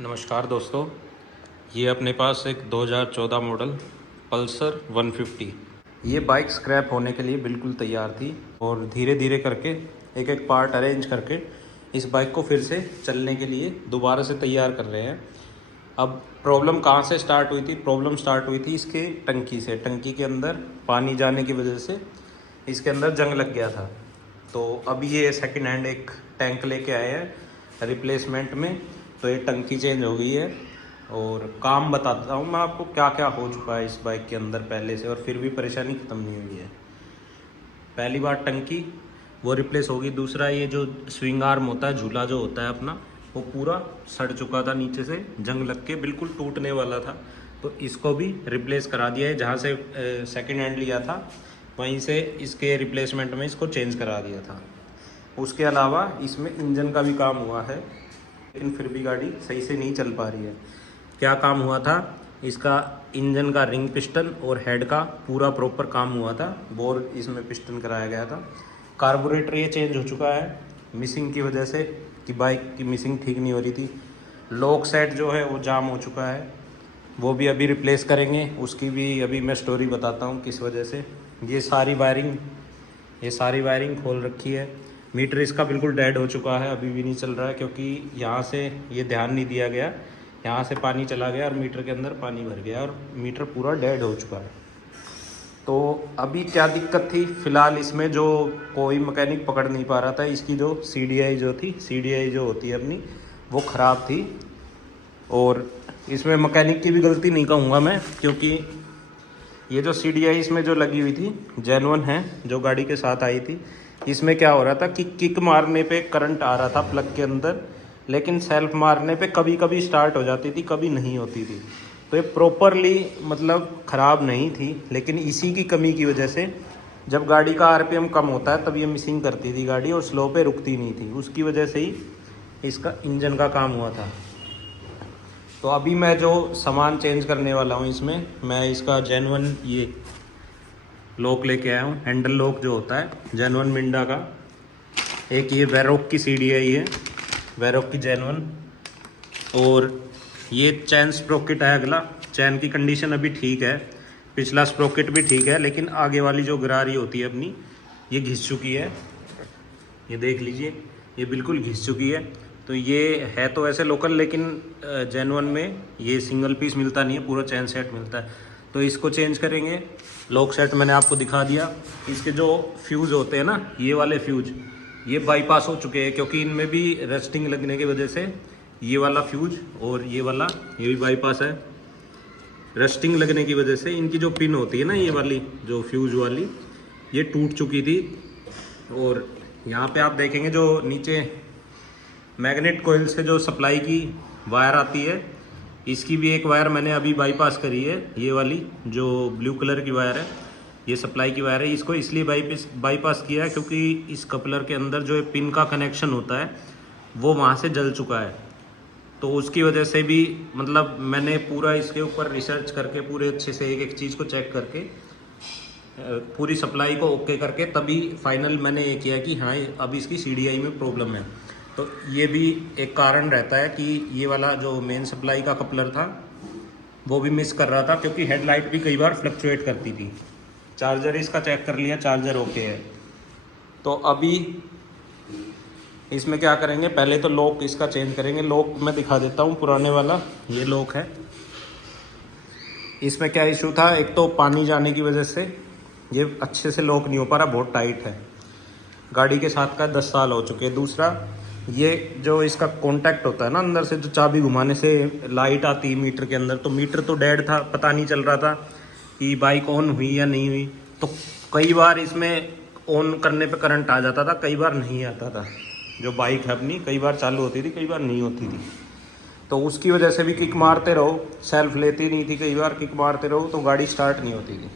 नमस्कार दोस्तों, ये अपने पास एक 2014 मॉडल पल्सर 150। ये बाइक स्क्रैप होने के लिए बिल्कुल तैयार थी और धीरे धीरे करके एक एक पार्ट अरेंज करके इस बाइक को फिर से चलने के लिए दोबारा से तैयार कर रहे हैं। अब प्रॉब्लम कहाँ से स्टार्ट हुई थी? प्रॉब्लम स्टार्ट हुई थी इसके टंकी से। टंकी के अंदर पानी जाने की वजह से इसके अंदर जंग लग गया था। तो अभी ये सेकंड हैंड एक टैंक लेके आए हैं रिप्लेसमेंट में। तो ये टंकी चेंज हो गई है और काम बताता हूँ मैं आपको क्या क्या हो चुका है इस बाइक के अंदर पहले से, और फिर भी परेशानी ख़त्म नहीं हुई है। पहली बार टंकी वो रिप्लेस होगी। दूसरा, ये जो स्विंग आर्म होता है, झूला जो होता है अपना, वो पूरा सड़ चुका था, नीचे से जंग लग के बिल्कुल टूटने वाला था। तो इसको भी रिप्लेस करा दिया है। जहाँ से सेकंड हैंड लिया था वहीं से इसके रिप्लेसमेंट में इसको चेंज करा दिया था। उसके अलावा इसमें इंजन का भी काम हुआ है, लेकिन फिर भी गाड़ी सही से नहीं चल पा रही है। क्या काम हुआ था? इसका इंजन का रिंग पिस्टन और हेड का पूरा प्रॉपर काम हुआ था। बोर इसमें पिस्टन कराया गया था। कार्बोरेटर ये चेंज हो चुका है मिसिंग की वजह से, कि बाइक की मिसिंग ठीक नहीं हो रही थी। लॉक सेट जो है वो जाम हो चुका है, वो भी अभी रिप्लेस करेंगे। उसकी भी अभी मैं स्टोरी बताता हूँ किस वजह से। ये सारी वायरिंग खोल रखी है। मीटर इसका बिल्कुल डेड हो चुका है, अभी भी नहीं चल रहा है, क्योंकि यहाँ से ये ध्यान नहीं दिया गया। यहाँ से पानी चला गया और मीटर के अंदर पानी भर गया और मीटर पूरा डेड हो चुका है। तो अभी क्या दिक्कत थी फ़िलहाल इसमें, जो कोई मैकेनिक पकड़ नहीं पा रहा था, इसकी जो CDI जो होती है अपनी, वो ख़राब थी। और इसमें मैकेनिक की भी गलती नहीं कहूँगा मैं, क्योंकि ये जो CDI इसमें जो लगी हुई थी जेन्युइन है, जो गाड़ी के साथ आई थी। इसमें क्या हो रहा था कि किक मारने पे करंट आ रहा था प्लग के अंदर, लेकिन सेल्फ मारने पे कभी कभी स्टार्ट हो जाती थी, कभी नहीं होती थी। तो ये प्रॉपरली मतलब ख़राब नहीं थी, लेकिन इसी की कमी की वजह से जब गाड़ी का RPM कम होता है तब ये मिसिंग करती थी गाड़ी, और स्लो पे रुकती नहीं थी। उसकी वजह से ही इसका इंजन का काम हुआ था। तो अभी मैं जो सामान चेंज करने वाला हूँ इसमें, मैं इसका जेन्युइन ये लॉक लेके आया हूँ। हैंडल लॉक जो होता है जेन्युइन मिंडा का। एक ये वेरोक की CDI है, वेरोक की जेन्युइन। और ये चैन स्प्रोकेट है अगला। चैन की कंडीशन अभी ठीक है, पिछला स्प्रोकेट भी ठीक है, लेकिन आगे वाली जो गरारी होती है अपनी, ये घिस चुकी है। ये देख लीजिए, ये बिल्कुल घिस चुकी है। तो ये है तो ऐसे लोकल, लेकिन जेन्युइन में ये सिंगल पीस मिलता नहीं है, पूरा चैन सेट मिलता है। तो इसको चेंज करेंगे। लॉक सेट मैंने आपको दिखा दिया। इसके जो फ्यूज़ होते हैं ना, ये वाले फ्यूज ये बाईपास हो चुके हैं, क्योंकि इनमें भी रस्टिंग लगने की वजह से ये वाला फ्यूज और ये वाला ये भी बाईपास है। रस्टिंग लगने की वजह से इनकी जो पिन होती है ना, ये वाली जो फ्यूज वाली, ये टूट चुकी थी। और यहाँ पे आप देखेंगे जो नीचे मैग्नेट कोयल से जो सप्लाई की वायर आती है, इसकी भी एक वायर मैंने अभी बाईपास करी है। ये वाली जो ब्लू कलर की वायर है, ये सप्लाई की वायर है। इसको इसलिए बाईपास किया है क्योंकि इस कपलर के अंदर जो पिन का कनेक्शन होता है वो वहाँ से जल चुका है। तो उसकी वजह से भी मतलब मैंने पूरा इसके ऊपर रिसर्च करके, पूरे अच्छे से एक एक चीज़ को चेक करके, पूरी सप्लाई को ओके करके, तभी फाइनल मैंने ये किया कि हाँ अब इसकी CDI में प्रॉब्लम है। तो ये भी एक कारण रहता है कि ये वाला जो मेन सप्लाई का कपलर था वो भी मिस कर रहा था, क्योंकि हेडलाइट भी कई बार फ्लक्चुएट करती थी। चार्जर इसका चेक कर लिया, चार्जर ओके है। तो अभी इसमें क्या करेंगे, पहले तो लॉक इसका चेंज करेंगे। लॉक मैं दिखा देता हूँ, पुराने वाला ये लॉक है। इसमें क्या इशू था, एक तो पानी जाने की वजह से ये अच्छे से लॉक नहीं हो पा रहा, बहुत टाइट है। गाड़ी के साथ का 10 साल हो चुके हैं। दूसरा, ये जो इसका कॉन्टैक्ट होता है ना, अंदर से जो चाबी घुमाने से लाइट आती है मीटर के अंदर, तो मीटर तो डेड था, पता नहीं चल रहा था कि बाइक ऑन हुई या नहीं हुई। तो कई बार इसमें ऑन करने पे करंट आ जाता था, कई बार नहीं आता था। जो बाइक है अपनी, कई बार चालू होती थी, कई बार नहीं होती थी। तो उसकी वजह से भी किक मारते रहो, सेल्फ लेती नहीं थी, कई बार किक मारते रहो तो गाड़ी स्टार्ट नहीं होती थी।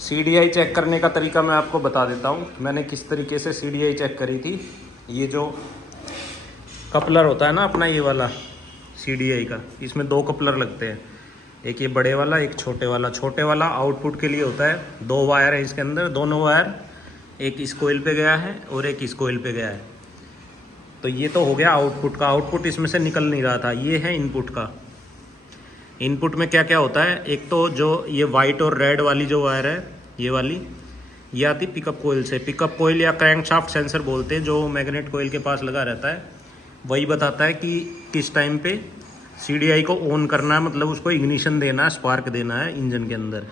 CDI चेक करने का तरीका मैं आपको बता देता हूँ, मैंने किस तरीके से CDI चेक करी थी। ये जो कपलर होता है ना अपना, ये वाला CDI का, इसमें 2 कपलर लगते हैं, एक ये बड़े वाला, एक छोटे वाला। छोटे वाला आउटपुट के लिए होता है, 2 वायर है इसके अंदर, दोनों वायर एक इस कोयल पे गया है और एक इस कोयल पे गया है। तो ये तो हो गया आउटपुट का। आउटपुट इसमें से निकल नहीं रहा था। ये है इनपुट का। इनपुट में क्या क्या होता है, एक तो जो ये वाइट और रेड वाली जो वायर है, ये वाली, ये आती पिकअप कोयल से। पिकअप कोयल या क्रैंकशाफ्ट सेंसर बोलते हैं, जो मैग्नेट कोयल के पास लगा रहता है। वही बताता है कि किस टाइम पे CDI को ऑन करना है, मतलब उसको इग्निशन देना है, स्पार्क देना है इंजन के अंदर।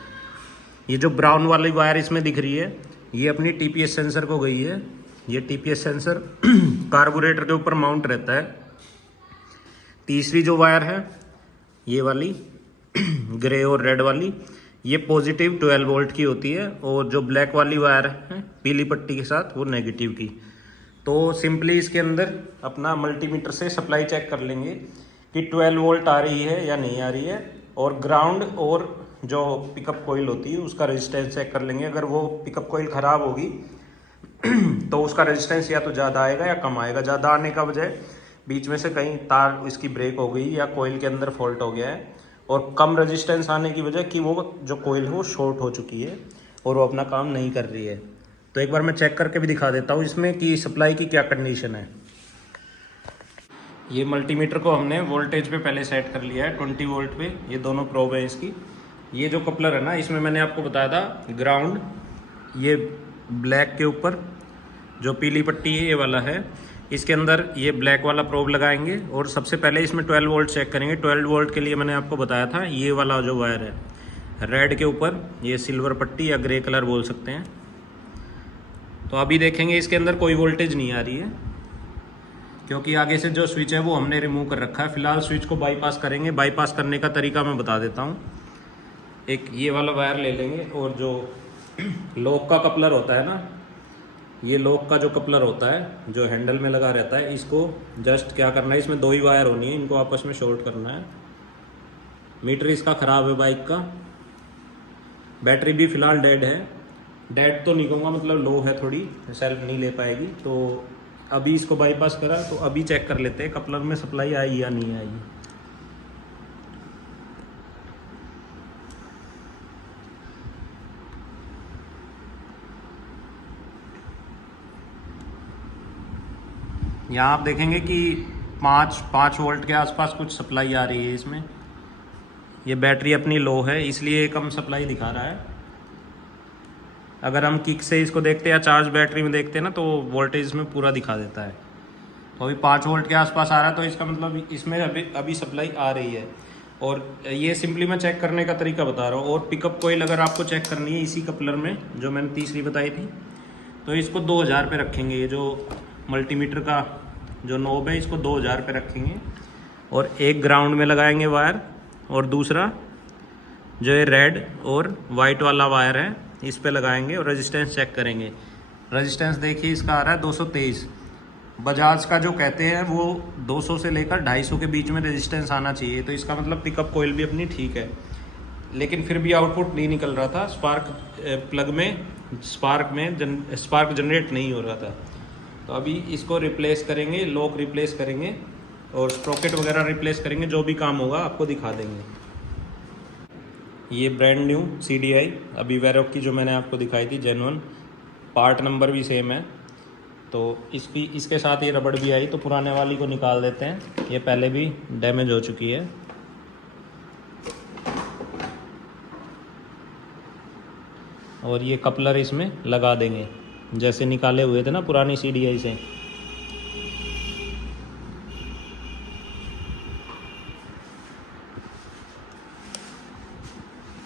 ये जो ब्राउन वाली वायर इसमें दिख रही है, ये अपनी TPS सेंसर को गई है। ये TPS सेंसर कार्बोरेटर के ऊपर माउंट रहता है। तीसरी जो वायर है ये वाली ग्रे और रेड वाली, ये पॉजिटिव 12 वोल्ट की होती है, और जो ब्लैक वाली वायर है पीली पट्टी के साथ, वो नेगेटिव की। तो सिंपली इसके अंदर अपना मल्टीमीटर से सप्लाई चेक कर लेंगे कि 12 वोल्ट आ रही है या नहीं आ रही है, और ग्राउंड और जो पिकअप कोयल होती है उसका रेजिस्टेंस चेक कर लेंगे। अगर वो पिकअप कोयल ख़राब होगी तो उसका रेजिस्टेंस या तो ज़्यादा आएगा या कम आएगा। ज़्यादा आने का वजह बीच में से कहीं तार इसकी ब्रेक हो गई या कोयल के अंदर फॉल्ट हो गया है, और कम रेजिस्टेंस आने की वजह कि वो जो कोयल है वो शॉर्ट हो चुकी है और वो अपना काम नहीं कर रही है। तो एक बार मैं चेक करके भी दिखा देता हूँ इसमें कि सप्लाई की क्या कंडीशन है। ये मल्टीमीटर को हमने वोल्टेज पे पहले सेट कर लिया है 20 वोल्ट पे। ये दोनों प्रोब है इसकी। ये जो कपलर है ना, इसमें मैंने आपको बताया था ग्राउंड, ये ब्लैक के ऊपर जो पीली पट्टी है ये वाला है, इसके अंदर ये ब्लैक वाला प्रोब लगाएंगे और सबसे पहले इसमें 12 वोल्ट चेक करेंगे। 12 वोल्ट के लिए मैंने आपको बताया था ये वाला जो वायर है रेड के ऊपर, ये सिल्वर पट्टी या ग्रे कलर बोल सकते हैं। तो अभी देखेंगे इसके अंदर कोई वोल्टेज नहीं आ रही है, क्योंकि आगे से जो स्विच है वो हमने रिमूव कर रखा है। फिलहाल स्विच को बाईपास करेंगे। बाईपास करने का तरीका मैं बता देता हूँ। एक ये वाला वायर ले लेंगे, और जो लॉक का कपलर होता है ना, ये लॉक का जो कपलर होता है जो हैंडल में लगा रहता है, इसको जस्ट क्या करना है, इसमें 2 ही वायर होनी है, इनको आपस में शॉर्ट करना है। मीटर इसका ख़राब है बाइक का। बैटरी भी फ़िलहाल डेड है। डेड तो नहीं कहूँगा, मतलब लो है थोड़ी, सेल्फ नहीं ले पाएगी। तो अभी इसको बाईपास करा, तो अभी चेक कर लेते हैं कपलर में सप्लाई आई या नहीं आई। यहाँ आप देखेंगे कि 5 वोल्ट के आसपास कुछ सप्लाई आ रही है इसमें। ये बैटरी अपनी लो है, इसलिए कम सप्लाई दिखा रहा है। अगर हम किक से इसको देखते हैं या चार्ज बैटरी में देखते हैं ना, तो वोल्टेज इसमें पूरा दिखा देता है। तो अभी 5 वोल्ट के आसपास आ रहा है, तो इसका मतलब इसमें अभी सप्लाई आ रही है। और ये सिंपली मैं चेक करने का तरीका बता रहा हूँ। और पिकअप कोयल अगर आपको चेक करनी है इसी कपलर में, जो मैंने तीसरी बताई थी, तो इसको 2000 पे रखेंगे। ये जो मल्टीमीटर का जो नॉब है, इसको 2000 पे रखेंगे, और एक ग्राउंड में लगाएंगे वायर, और दूसरा जो ये रेड और वाइट वाला वायर है इस पे लगाएंगे, और रेजिस्टेंस चेक करेंगे। रेजिस्टेंस देखिए इसका आ रहा है 223। बजाज का जो कहते हैं वो 200 से लेकर 250 के बीच में रेजिस्टेंस आना चाहिए। तो इसका मतलब पिकअप कोयल भी अपनी ठीक है, लेकिन फिर भी आउटपुट नहीं निकल रहा था। स्पार्क जनरेट नहीं हो रहा था। तो अभी इसको रिप्लेस करेंगे, लॉक रिप्लेस करेंगे और स्प्रॉकेट वगैरह रिप्लेस करेंगे। जो भी काम होगा आपको दिखा देंगे। ये ब्रांड न्यू CDI अभी वेरोक की जो मैंने आपको दिखाई थी जेन्युइन, पार्ट नंबर भी सेम है। तो इसके साथ ये रबड़ भी आई, तो पुराने वाली को निकाल देते हैं। ये पहले भी डैमेज हो चुकी है। और ये कपलर इसमें लगा देंगे, जैसे निकाले हुए थे ना पुरानी CDI से।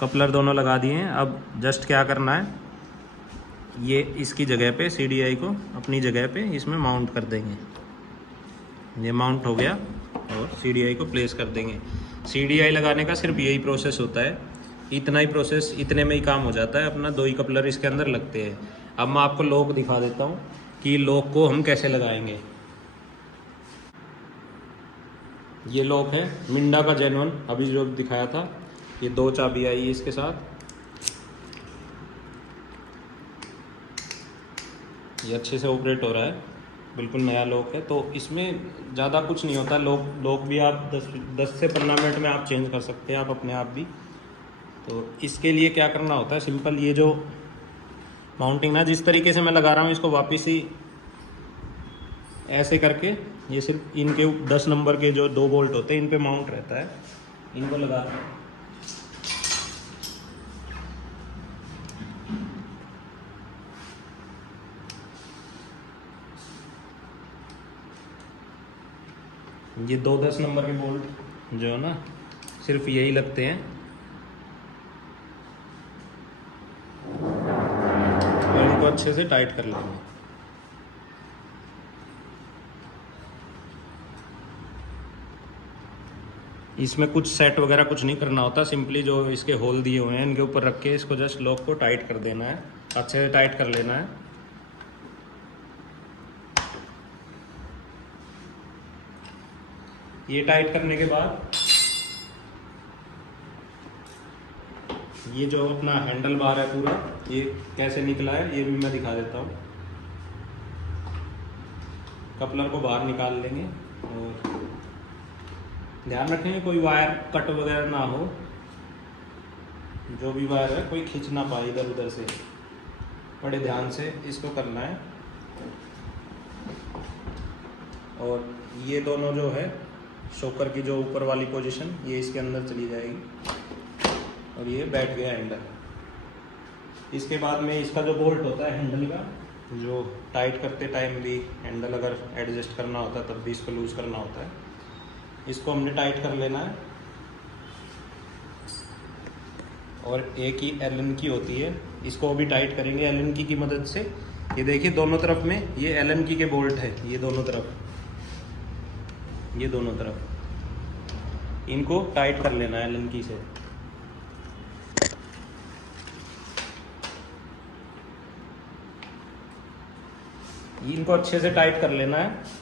कपलर दोनों लगा दिए हैं। अब जस्ट क्या करना है, ये इसकी जगह पे CDI को अपनी जगह पे इसमें माउंट कर देंगे। ये माउंट हो गया, और CDI को प्लेस कर देंगे। CDI लगाने का सिर्फ यही प्रोसेस होता है, इतना ही प्रोसेस, इतने में ही काम हो जाता है अपना। 2 ही कपलर इसके अंदर लगते हैं। अब मैं आपको लॉक दिखा देता हूँ कि लॉक को हम कैसे लगाएंगे। ये लॉक है मिंडा का जेन्युइन, अभी जो दिखाया था। ये 2 चाबी आई है इसके साथ। ये अच्छे से ऑपरेट हो रहा है, बिल्कुल नया लॉक है। तो इसमें ज़्यादा कुछ नहीं होता। लॉक भी आप 10 से 15 मिनट में आप चेंज कर सकते हैं, आप अपने आप भी। तो इसके लिए क्या करना होता है, सिंपल ये जो माउंटिंग ना जिस तरीके से मैं लगा रहा हूँ, इसको वापस ही ऐसे करके ये सिर्फ इनके 10 नंबर के जो 2 बोल्ट होते हैं इन पे माउंट रहता है, इनको लगा दें। ये 2 10 नंबर के बोल्ट जो है ना सिर्फ यही लगते हैं और इनको अच्छे से टाइट कर लेंगे। इसमें कुछ सेट वगैरह कुछ नहीं करना होता, सिंपली जो इसके होल दिए हुए हैं इनके ऊपर रख के इसको जस्ट लॉक को टाइट कर देना है, अच्छे से टाइट कर लेना है। ये टाइट करने के बाद ये जो अपना हैंडल बार है पूरा ये कैसे निकला है ये भी मैं दिखा देता हूँ। कपलर को बाहर निकाल लेंगे और ध्यान रखेंगे कोई वायर कट वगैरह ना हो, जो भी वायर है कोई खींच ना पाए इधर उधर से, बड़े ध्यान से इसको करना है। और ये दोनों जो है शोकर की जो ऊपर वाली पोजीशन ये इसके अंदर चली जाएगी और ये बैठ गया हैंडल। इसके बाद में इसका जो बोल्ट होता है हैंडल का, जो टाइट करते टाइम भी हैंडल अगर एडजस्ट करना होता है तब भी इसको लूज़ करना होता है, इसको हमने टाइट कर लेना है। और एक ही एलन की होती है, इसको भी टाइट करेंगे एलन की मदद से। ये देखिए दोनों तरफ में ये एलन की के बोल्ट है, ये दोनों तरफ, ये दोनों तरफ इनको टाइट कर लेना है एलन की से। इनको अच्छे से टाइट कर लेना है।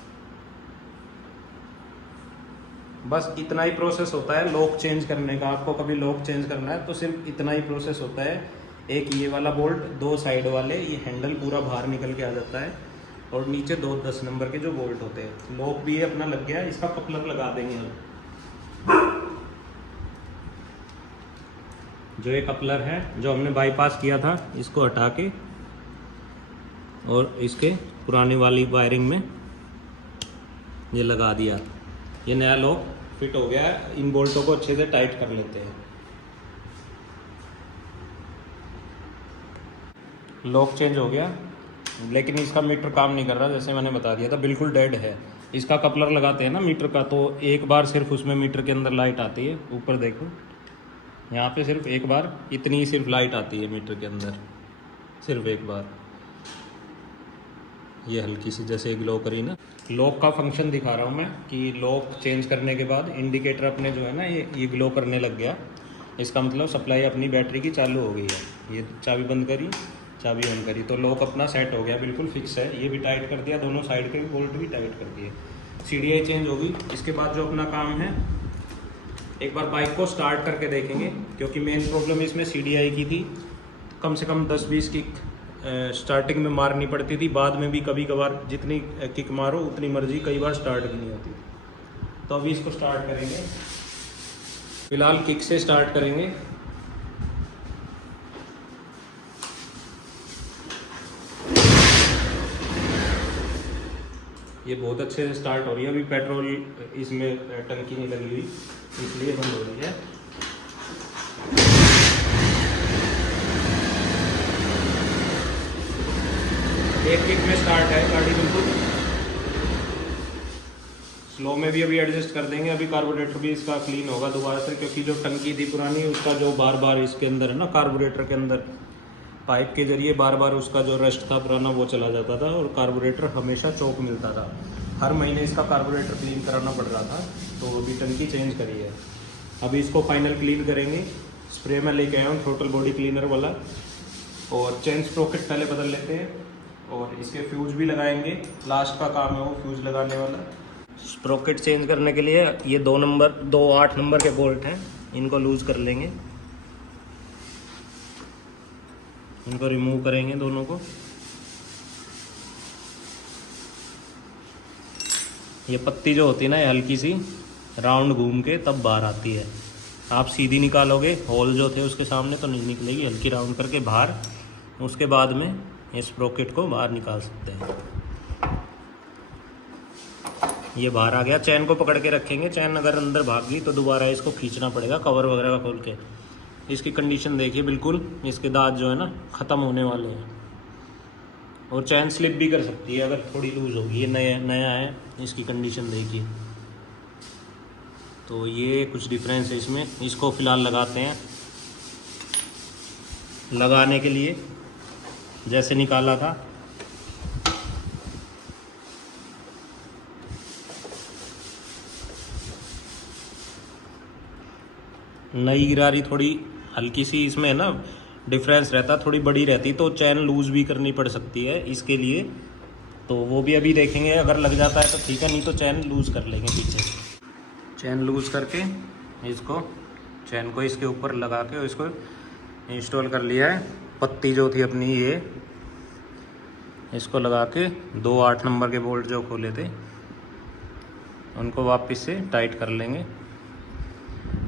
बस इतना ही प्रोसेस होता है लॉक चेंज करने का। आपको कभी लॉक चेंज करना है तो सिर्फ इतना ही प्रोसेस होता है। एक ये वाला बोल्ट, 2 साइड वाले, ये हैंडल पूरा बाहर निकल के आ जाता है और नीचे 2 10 नंबर के जो बोल्ट होते हैं। लॉक भी ये अपना लग गया, इसका कपलर लगा देंगे हम। जो ये कपलर है जो हमने बाईपास किया था इसको हटा के और इसके पुरानी वाली वायरिंग में ये लगा दिया। ये नया लॉक फिट हो गया है। इन बोल्टों को अच्छे से टाइट कर लेते हैं। लॉक चेंज हो गया लेकिन इसका मीटर काम नहीं कर रहा, जैसे मैंने बता दिया था बिल्कुल डेड है। इसका कपलर लगाते हैं ना मीटर का, तो एक बार सिर्फ उसमें मीटर के अंदर लाइट आती है। ऊपर देखो यहाँ पे सिर्फ एक बार इतनी ही सिर्फ लाइट आती है मीटर के अंदर, सिर्फ एक बार। ये हल्की सी जैसे ग्लो करी ना। लॉक का फंक्शन दिखा रहा हूँ मैं कि लॉक चेंज करने के बाद इंडिकेटर अपने जो है ना ये ग्लो करने लग गया। इसका मतलब सप्लाई अपनी बैटरी की चालू हो गई है। ये चाबी बंद करी, चाबी ऑन करी तो लॉक अपना सेट हो गया, बिल्कुल फिक्स है। ये भी टाइट कर दिया, दोनों साइड के बोल्ट भी टाइट कर दिए। CDI चेंज होगी। इसके बाद जो अपना काम है, एक बार बाइक को स्टार्ट करके देखेंगे क्योंकि मेन प्रॉब्लम इसमें CDI की थी। कम से कम 10-20 किक स्टार्टिंग में मारनी पड़ती थी, बाद में भी कभी कभार जितनी किक मारो उतनी मर्जी, कई बार स्टार्ट भी नहीं होती। तो अभी इसको स्टार्ट करेंगे, फिलहाल किक से स्टार्ट करेंगे। ये बहुत अच्छे से स्टार्ट हो रही है। अभी पेट्रोल इसमें टंकी नहीं लगी हुई इसलिए बंद हो रही है। एक किक में स्टार्ट है गाड़ी, बिल्कुल स्लो में भी अभी एडजस्ट कर देंगे। अभी कार्बोरेटर भी इसका क्लीन होगा दोबारा से, क्योंकि जो टंकी थी पुरानी उसका जो बार बार इसके अंदर है ना, कार्बोरेटर के अंदर पाइप के जरिए बार बार उसका जो रस्ट था पुराना वो चला जाता था और कार्बोरेटर हमेशा चौक मिलता था। हर महीने इसका कार्बोरेटर क्लीन कराना पड़ रहा था। तो अभी टंकी चेंज करी है, अभी इसको फाइनल क्लीन करेंगे। स्प्रे में लेके आया हूँ टोटल बॉडी क्लीनर वाला। और चेन स्प्रोकेट पहले बदल लेते हैं और इसके फ्यूज भी लगाएंगे। लास्ट का काम है वो फ्यूज लगाने वाला। स्प्रोकेट चेंज करने के लिए ये 2 8 नंबर के बोल्ट हैं, इनको लूज़ कर लेंगे। इनको रिमूव करेंगे दोनों को। ये पत्ती जो होती है ना ये हल्की सी राउंड घूम के तब बाहर आती है। आप सीधी निकालोगे होल जो थे उसके सामने तो नहीं निकलेगी, हल्की राउंड करके बाहर। उसके बाद में इस स्प्रोकेट को बाहर निकाल सकते हैं। ये बाहर आ गया। चैन को पकड़ के रखेंगे, चैन अगर अंदर भाग गई तो दोबारा इसको खींचना पड़ेगा कवर वगैरह का खोल के। इसकी कंडीशन देखिए, बिल्कुल इसके दांत जो है ना ख़त्म होने वाले हैं, और चैन स्लिप भी कर सकती है अगर थोड़ी लूज़ होगी। ये नया नया है, इसकी कंडीशन देखिए। तो ये कुछ डिफरेंस है इसमें। इसको फ़िलहाल लगाते हैं। लगाने के लिए जैसे निकाला था नई गिरारी थोड़ी हल्की सी इसमें है ना डिफरेंस रहता, थोड़ी बड़ी रहती तो चैन लूज़ भी करनी पड़ सकती है इसके लिए। तो वो भी अभी देखेंगे, अगर लग जाता है तो ठीक है, नहीं तो चैन लूज़ कर लेंगे पीछे। चैन लूज़ करके इसको चैन को इसके ऊपर लगा के इसको इंस्टॉल कर लिया है। पत्ती जो थी अपनी ये, इसको लगा के 2 8 नंबर के बोल्ट जो खोले थे उनको वापस से टाइट कर लेंगे,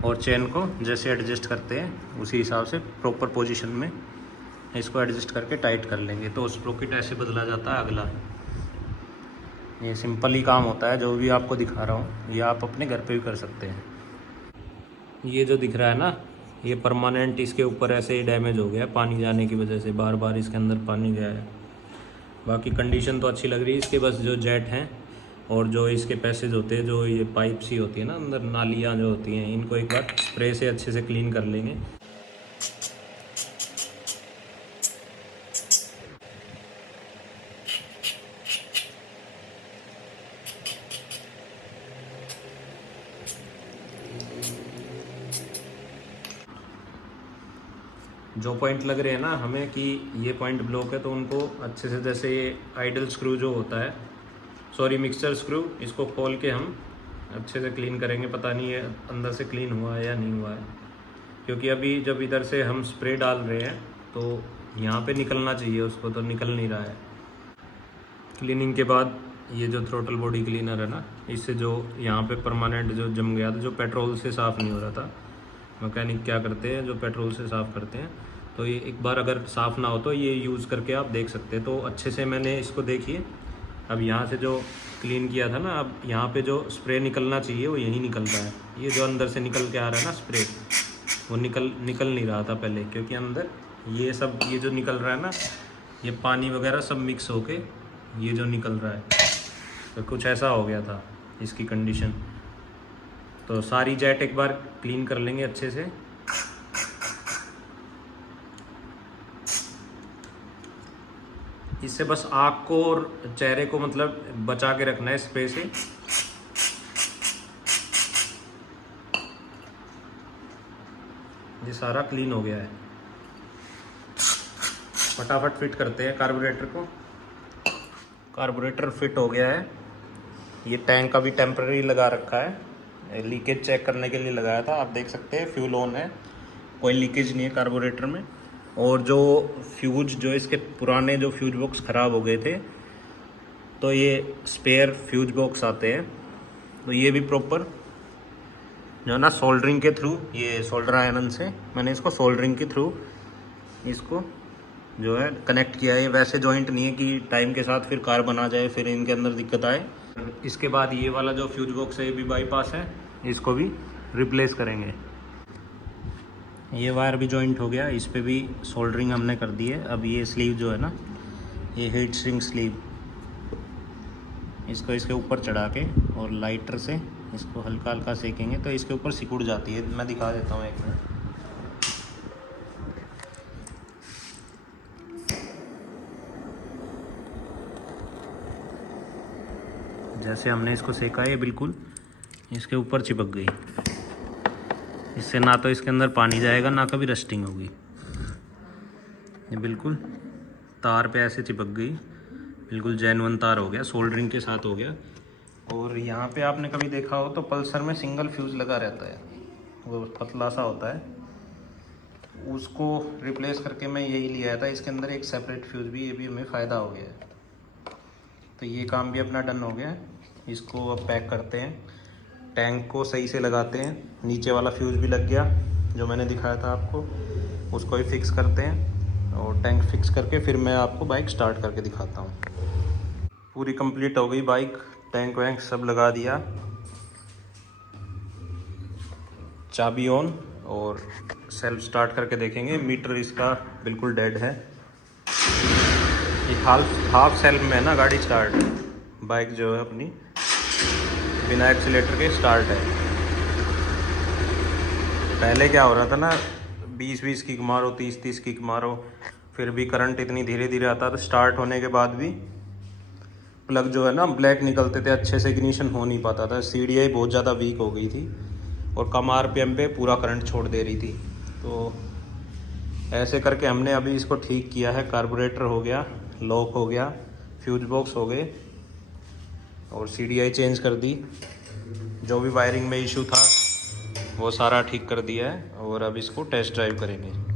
और चेन को जैसे एडजस्ट करते हैं उसी हिसाब से प्रॉपर पोजीशन में इसको एडजस्ट करके टाइट कर लेंगे। तो स्प्रोकेट ऐसे बदला जाता है अगला। ये सिंपल ही काम होता है, जो भी आपको दिखा रहा हूँ ये आप अपने घर पे भी कर सकते हैं। ये जो दिख रहा है ना, ये परमानेंट इसके ऊपर ऐसे ही डैमेज हो गया पानी जाने की वजह से, बार बार इसके अंदर पानी गया है। बाकी कंडीशन तो अच्छी लग रही है इसके, बस जो जेट हैं और जो इसके पैसेज होते हैं, जो ये पाइप सी होती है ना अंदर, नालियाँ जो होती हैं, इनको एक बार स्प्रे से अच्छे से क्लीन कर लेंगे। जो पॉइंट लग रहे हैं ना हमें कि ये पॉइंट ब्लॉक है, तो उनको अच्छे से, जैसे ये आइडल स्क्रू जो होता है, सॉरी मिक्सचर स्क्रू, इसको खोल के हम अच्छे से क्लीन करेंगे। पता नहीं है अंदर से क्लीन हुआ है या नहीं हुआ है, क्योंकि अभी जब इधर से हम स्प्रे डाल रहे हैं तो यहाँ पे निकलना चाहिए उसको, तो निकल नहीं रहा है। क्लीनिंग के बाद ये जो थ्रोटल बॉडी क्लीनर है ना, इससे जो यहाँ पे परमानेंट जो जम गया था, जो पेट्रोल से साफ़ नहीं हो रहा था, मैकेनिक क्या करते हैं जो पेट्रोल से साफ़ करते हैं, तो ये एक बार अगर साफ़ ना हो तो ये यूज़ करके आप देख सकते हैं। तो अच्छे से मैंने इसको देखिए, अब यहाँ से जो क्लीन किया था ना, अब यहाँ पे जो स्प्रे निकलना चाहिए वो यहीं निकल रहा है। ये जो अंदर से निकल के आ रहा है ना स्प्रे, वो निकल नहीं रहा था पहले, क्योंकि अंदर ये सब, ये जो निकल रहा है ना, ये पानी वगैरह सब मिक्स होके ये जो निकल रहा है, तो कुछ ऐसा हो गया था इसकी कंडीशन। तो सारी जेट एक बार क्लीन कर लेंगे अच्छे से। इससे बस आँख को और चेहरे को मतलब बचा के रखना है स्प्रे से। ये सारा क्लीन हो गया है। फटाफट फिट करते हैं कार्बोरेटर को। कार्बोरेटर फिट हो गया है। ये टैंक का भी टेम्पररी लगा रखा है, लीकेज चेक करने के लिए लगाया था। आप देख सकते हैं फ्यूल ऑन है, कोई लीकेज नहीं है कार्बोरेटर में। और जो फ्यूज, जो इसके पुराने जो फ्यूज बॉक्स ख़राब हो गए थे, तो ये स्पेयर फ्यूज बॉक्स आते हैं, तो ये भी प्रॉपर जो है ना सोल्डरिंग के थ्रू, ये सोल्डर आयरन से मैंने इसको सोल्डरिंग के थ्रू इसको जो है कनेक्ट किया है। वैसे जॉइंट नहीं है कि टाइम के साथ फिर कार बना जाए, फिर इनके अंदर दिक्कत आए। इसके बाद ये वाला जो फ्यूज बॉक्स है ये भी बाईपास है, इसको भी रिप्लेस करेंगे। ये वायर भी जॉइंट हो गया, इस पे भी सोल्डरिंग हमने कर दी है। अब ये स्लीव जो है ना, ये हीट सिंक स्लीव, इसको इसके ऊपर चढ़ा के और लाइटर से इसको हल्का हल्का सेकेंगे तो इसके ऊपर सिकुड़ जाती है। मैं दिखा देता हूँ, एक मिनट। जैसे हमने इसको सेका है, ये बिल्कुल इसके ऊपर चिपक गई। इससे ना तो इसके अंदर पानी जाएगा, ना कभी रस्टिंग होगी। ये बिल्कुल तार पे ऐसे चिपक गई, बिल्कुल जेन्युइन तार हो गया, सोल्डरिंग के साथ हो गया। और यहाँ पे आपने कभी देखा हो तो पल्सर में सिंगल फ्यूज़ लगा रहता है, वो पतला सा होता है, उसको रिप्लेस करके मैं यही लिया था। इसके अंदर एक सेपरेट फ्यूज़ भी, ये भी हमें फ़ायदा हो गया है। तो ये काम भी अपना डन हो गया है। इसको अब पैक करते हैं, टैंक को सही से लगाते हैं। नीचे वाला फ्यूज़ भी लग गया जो मैंने दिखाया था आपको, उसको भी फिक्स करते हैं। और टैंक फिक्स करके फिर मैं आपको बाइक स्टार्ट करके दिखाता हूँ। पूरी कंप्लीट हो गई बाइक, टैंक वैंक सब लगा दिया, चाबी ऑन, और सेल्फ स्टार्ट करके देखेंगे। मीटर इसका बिल्कुल डेड है। ये हाफ सेल्फ में है ना गाड़ी स्टार्ट, बाइक जो है अपनी बिना एक्सीलेटर के स्टार्ट है। पहले क्या हो रहा था ना, 20-20 किक मारो, 30-30 किक मारो, फिर भी करंट इतनी धीरे धीरे आता था। स्टार्ट होने के बाद भी प्लग जो है ना ब्लैक निकलते थे, अच्छे से इग्निशन हो नहीं पाता था। सीडीआई बहुत ज़्यादा वीक हो गई थी और कम आरपीएम पे पूरा करंट छोड़ दे रही थी। तो ऐसे करके हमने अभी इसको ठीक किया है। कार्बोरेटर हो गया, लॉक हो गया, फ्यूज बॉक्स हो गए, और सीडीआई चेंज कर दी। जो भी वायरिंग में इशू था वो सारा ठीक कर दिया है, और अब इसको टेस्ट ड्राइव करेंगे।